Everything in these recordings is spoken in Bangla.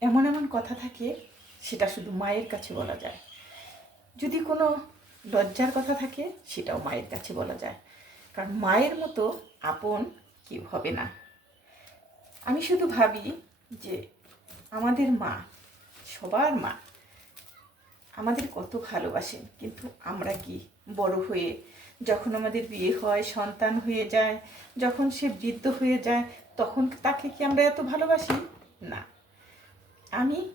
এমন এমন কথা থাকে, সেটা শুধু মায়ের কাছে বলা যায়। যদি কোনো লজ্জার কথা থাকে, সেটাও মায়ের কাছে বলা যায়। কারণ মায়ের মতো আপন কেউ হবে না। আমি শুধু ভাবি যে, আমাদের মা, সবার মা, আমাদের কত ভালোবাসেন, কিন্তু আমরা কি বড় হয়ে, যখন আমাদের বিয়ে হয়, সন্তান হয়ে যায়, যখন সে বৃদ্ধ হয়ে যায়, তখন তাকে কি আমরা এত ভালোবাসি? না। আমি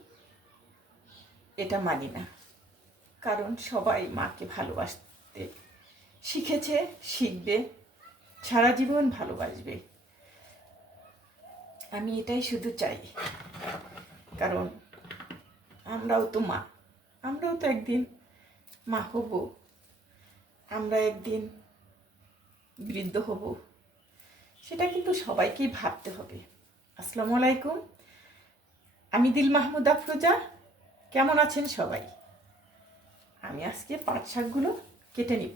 এটা মানি না। কারণ সবাই মাকে ভালোবাসতে শিখেছে, শিখবে, সারা জীবন ভালোবাসবে। আমি এটাই শুধু চাই। কারণ আমরাও তো মা। আমরাও তো একদিন মা হব। আমরা একদিন বৃদ্ধ হব। সেটা কিন্তু সবাইকেই ভাবতে হবে। আসসালামু আলাইকুম। আমি দিল মাহমুদ আফরোজা। কেমন আছেন সবাই? আমি আজকে পাট শাকগুলো কেটে নিব।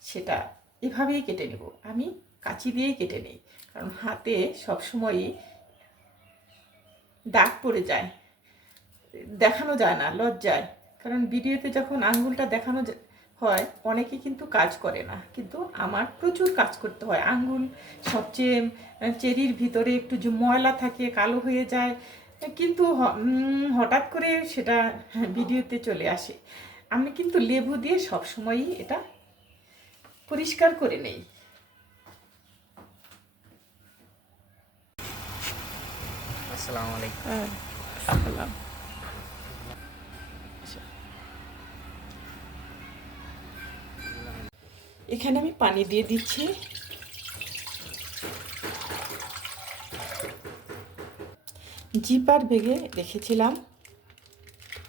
সেটা এভাবেই কেটে নেব। আমি কাঁচি দিয়েই কেটে নিই। কারণ হাতে সবসময়ই দাগ পড়ে যায়। দেখানো যায় না, লজ্জায়। কারণ ভিডিওতে যখন আঙ্গুলটা দেখানো হয়, অনেকে কিন্তু কাজ করে না। কিন্তু আমার প্রচুর কাজ করতে হয়। আঙ্গুল সবচেয়ে, চেরির ভিতরে একটু ময়লা থাকে, কালো হয়ে যায় কিন্তু হ- হঠাৎ করে সেটা ভিডিওতে চলে আসে। আমি কিন্তু লেবু দিয়ে সবসময়ই এটা পরিষ্কার করে নেই। আসসালামু আলাইকুম। হ্যাঁ আসসালাম। এখানে আমি পানি দিয়ে দিচ্ছি। জিপার বেগে রেখেছিলাম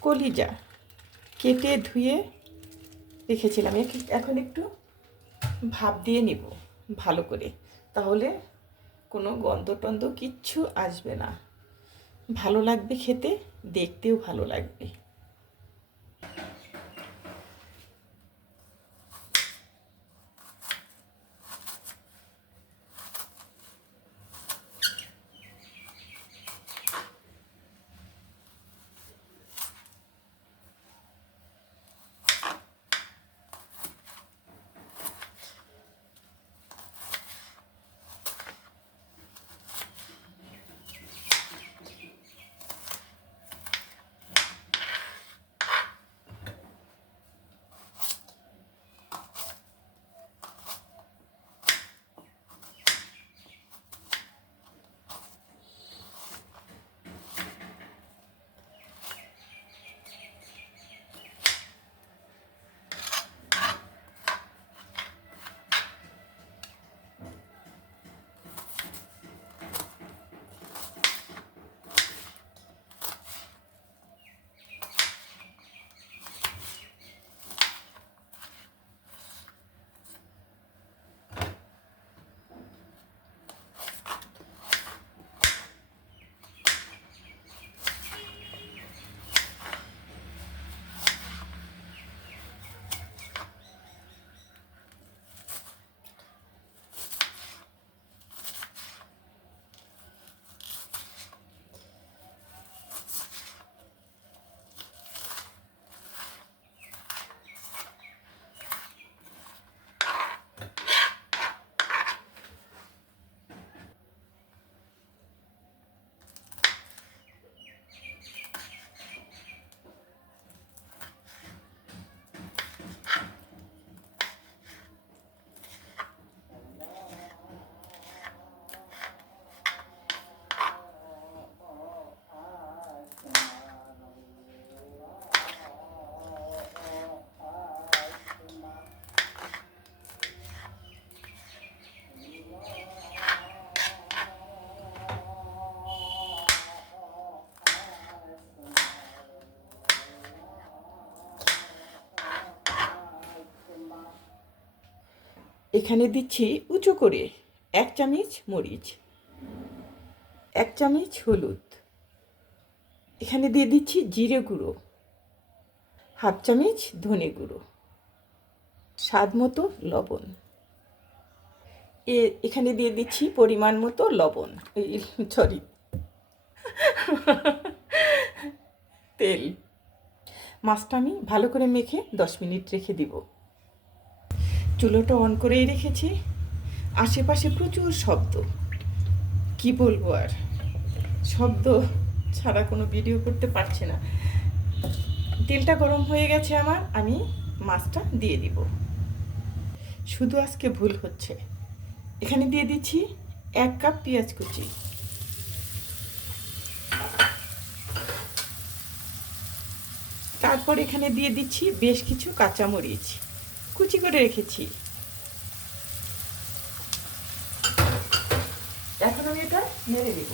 কলিজা কেটে ধুয়ে রেখেছিলাম। এখ- এখন একটু ভাপ দিয়ে নিব ভালো করে। তাহলে কোনো গন্ধ টন্ধ কিচ্ছু আসবে না। ভালো লাগবে খেতে, দেখতেও ভালো লাগবে। এখানে দিচ্ছি উঁচু করে এক চামচ মরিচ, এক চামচ হলুদ। এখানে দিয়ে দিচ্ছি জিরে গুঁড়ো, হাফ চামচ ধনে গুঁড়ো, স্বাদ মতো লবণ। এ, এখানে দিয়ে দিচ্ছি পরিমাণ মতো লবণ সরি তেল। মাছটা আমি ভালো করে মেখে দশ মিনিট রেখে দিব। চুলোটা অন করেই রেখেছি। আশেপাশে প্রচুর শব্দ। কি বলব আর? শব্দ ছাড়া কোনো ভিডিও করতে পারছি না। তেলটা গরম হয়ে গেছে আমার, আমি মাছটা দিয়ে দিব। শুধু আজকে ভুল হচ্ছে। এখানে দিয়ে দিচ্ছি এক কাপ পেঁয়াজ কুচি। তারপর এখানে দিয়ে দিচ্ছি বেশ কিছু কাঁচামরিচ। কুচি করে রেখেছি। এখন আমি এটা নেড়ে দেব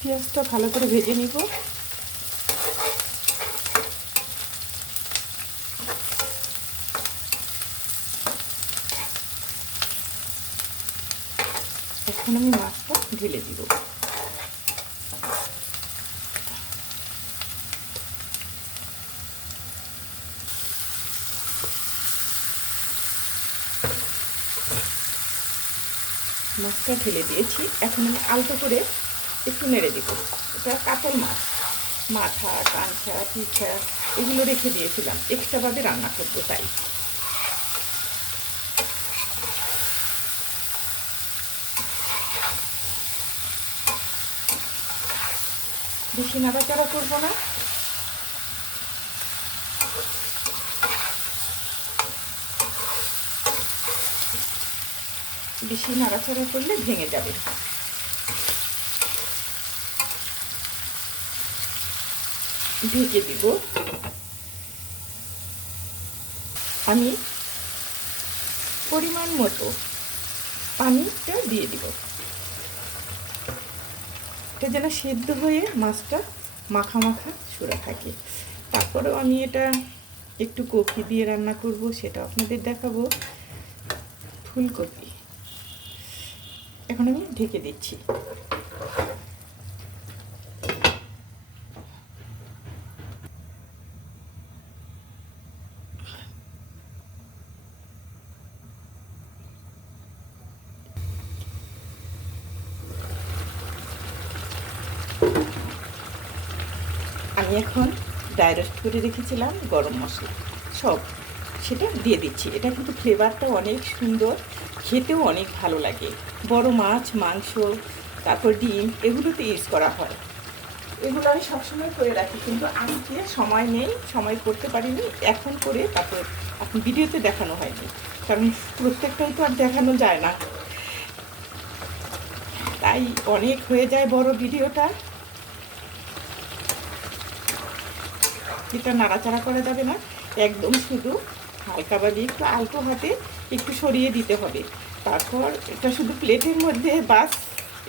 পেঁয়াজটা ভালো করে ভেজে নিব। এখন আমি মাছটা ঢেলে দিব। মাছটা ঢেলে দিয়েছি। এখন আমি আলতো করে একটু নেড়ে দিব। এটা কাতল মাছ। মাথা কাঁচা পিঠা, এগুলো রেখে দিয়েছিলাম। এক্সট্রাভাবে রান্না করব তাই। বেশি নাড়াচাড়া করব না। বেশি নাড়াচাড়া করলে ভেঙে যাবে। ঢেকে দিব। আমি পরিমাণ মতো পানিটা দিয়ে দিব। এটা যেন সেদ্ধ হয়ে মাছটা মাখা মাখা সরে থাকে। তারপরেও আমি এটা একটু কফি দিয়ে রান্না করব সেটা আপনাদের দেখাবো। ফুলকপি। এখন আমি ঢেকে দিচ্ছি। আমি এখন ড্রাই রোস্ট করে রেখেছিলাম গরম মশলা। সব, সেটা দিয়ে দিচ্ছি। এটা কিন্তু ফ্লেভারটা অনেক সুন্দর, খেতেও অনেক ভালো লাগে। বড় মাছ, মাংস, তারপর ডিম, এগুলোতে ইউজ করা হয়। এগুলো আমি সবসময় করে রাখি, কিন্তু আজকে সময় নেই, সময় করতে পারিনি, এখন করে তারপর আপনি ভিডিওতে দেখানো হয়নি। কারণ প্রত্যেকটাই তো আর দেখানো যায় না। তাই অনেক হয়ে যায় বড় ভিডিওটা। এটা নাড়াচাড়া করা যাবে না, একদম শুধু হালকা বালি একটু আলতো হাতে একটু সরিয়ে দিতে হবে। তারপর এটা শুধু প্লেটের মধ্যে বাস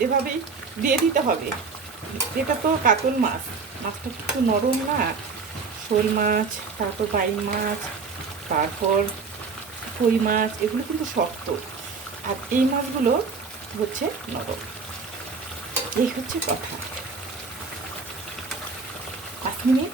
এভাবেই দিয়ে দিতে হবে। এটা তো কাতল মাছ, মাছটা একটু নরম না? শোল মাছ, তারপর বাইন মাছ, তারপর কই মাছ, এগুলো কিন্তু শক্ত। আর এই মাছগুলো হচ্ছে নরম। এই হচ্ছে কথা। পাঁচ মিনিট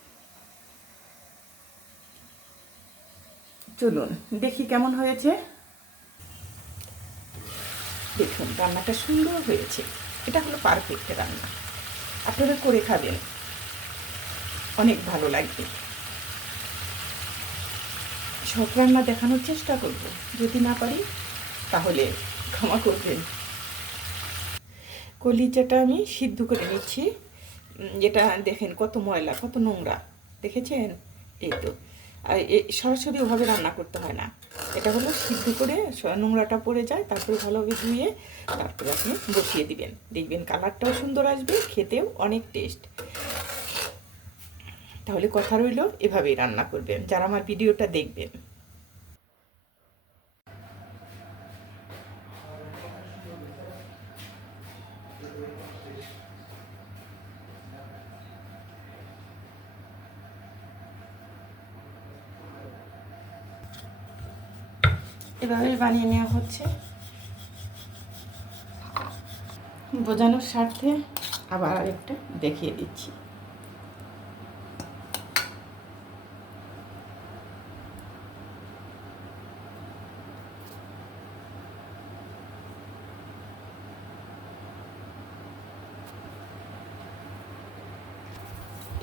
চলুন, দেখি কেমন হয়েছে। দেখুন, রান্নাটা সুন্দর হয়েছে। এটা হলো পারফেক্ট রান্না। আপনারা করে খাবেন। অনেক ভালো লাগবে। সব রান্না দেখানোর চেষ্টা করব। যদি না পারি, তাহলে ক্ষমা করবেন। কলিজাটা আমি সিদ্ধ করে নিচ্ছি। এটা দেখেন কত ময়লা, কত নোংরা। দেখেছেন? এই তো। সরাসরি ওভাবে রান্না করতে হয় না। এটা হলো সিদ্ধ করে নোংরাটা পড়ে যায়, তারপরে ভালোভাবে ধুয়ে তারপরে আপনি বসিয়ে দিবেন। দেখবেন কালারটাও সুন্দর আসবে, খেতেও অনেক টেস্ট। তাহলে কথা রইল, এভাবেই রান্না করবেন। যারা আমার ভিডিওটা দেখবেন। এভাবে বানিয়ে নেওয়া হচ্ছে। বোঝানোর স্বার্থে আবার আরেকটা দেখিয়ে দিচ্ছি।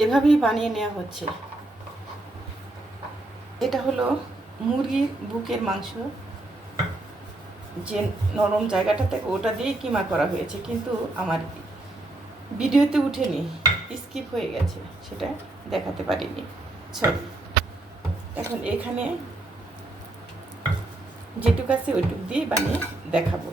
এভাবেই বানিয়ে নেওয়া হচ্ছে। এটা হলো মুরগির বুকের মাংস। যে নরম জায়গাটা থেকে ওটা দিয়েই কিমা করা হয়েছে, কিন্তু আমার ভিডিওতে উঠেনি, স্কিপ হয়ে গেছে, সেটা দেখাতে পারিনি। সরি এখন এখানে যেটুক আছে ওইটুক দিয়ে বানিয়ে দেখাবো।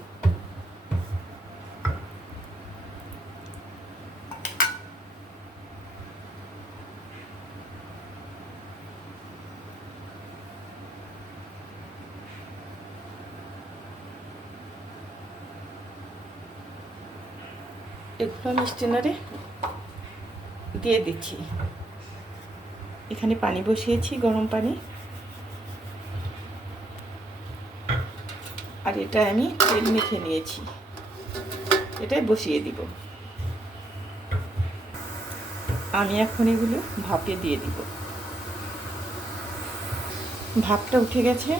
এগুলো আমি স্টেনারে দিয়ে দিচ্ছি। এখানে পানি বসিয়েছি, গরম পানি। আর এটা আমি তেল মেখে নিয়েছি। এটাই বসিয়ে দিব। আমি এখন এগুলো ভাপে দিয়ে দিব। ভাপটা উঠে গেছে।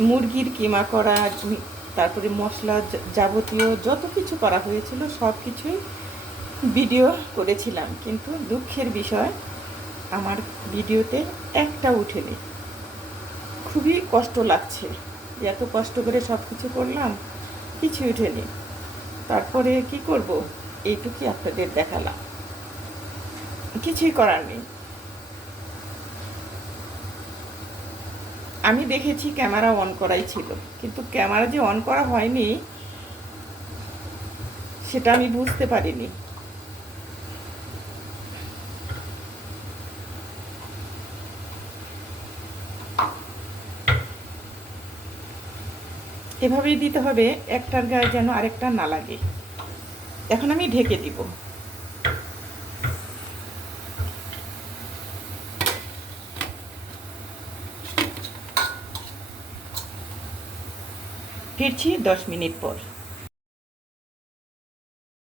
মুরগির কিমা করা তারপরে মশলা যাবতীয় যত কিছু করা হয়েছিল, সব কিছুই ভিডিও করেছিলাম। কিন্তু দুঃখের বিষয়, আমার ভিডিওতে একটা উঠেনি। খুবই কষ্ট লাগছে। এত কষ্ট করে সব কিছু করলাম কিছু উঠেনি। তারপরে কি করব? এইটুকুই আপনাদের দেখালাম। কিছুই করার নেই। আমি দেখেছি ক্যামেরা অন করাই ছিল। কিন্তু ক্যামেরা যে অন করা হয়নি, সেটা আমি বুঝতে পারিনি। এভাবেই দিতে হবে, একটার গায়ে যেন আরেকটা না লাগে। এখন আমি ঢেকে দিব। ফিরছি দশ মিনিট পর।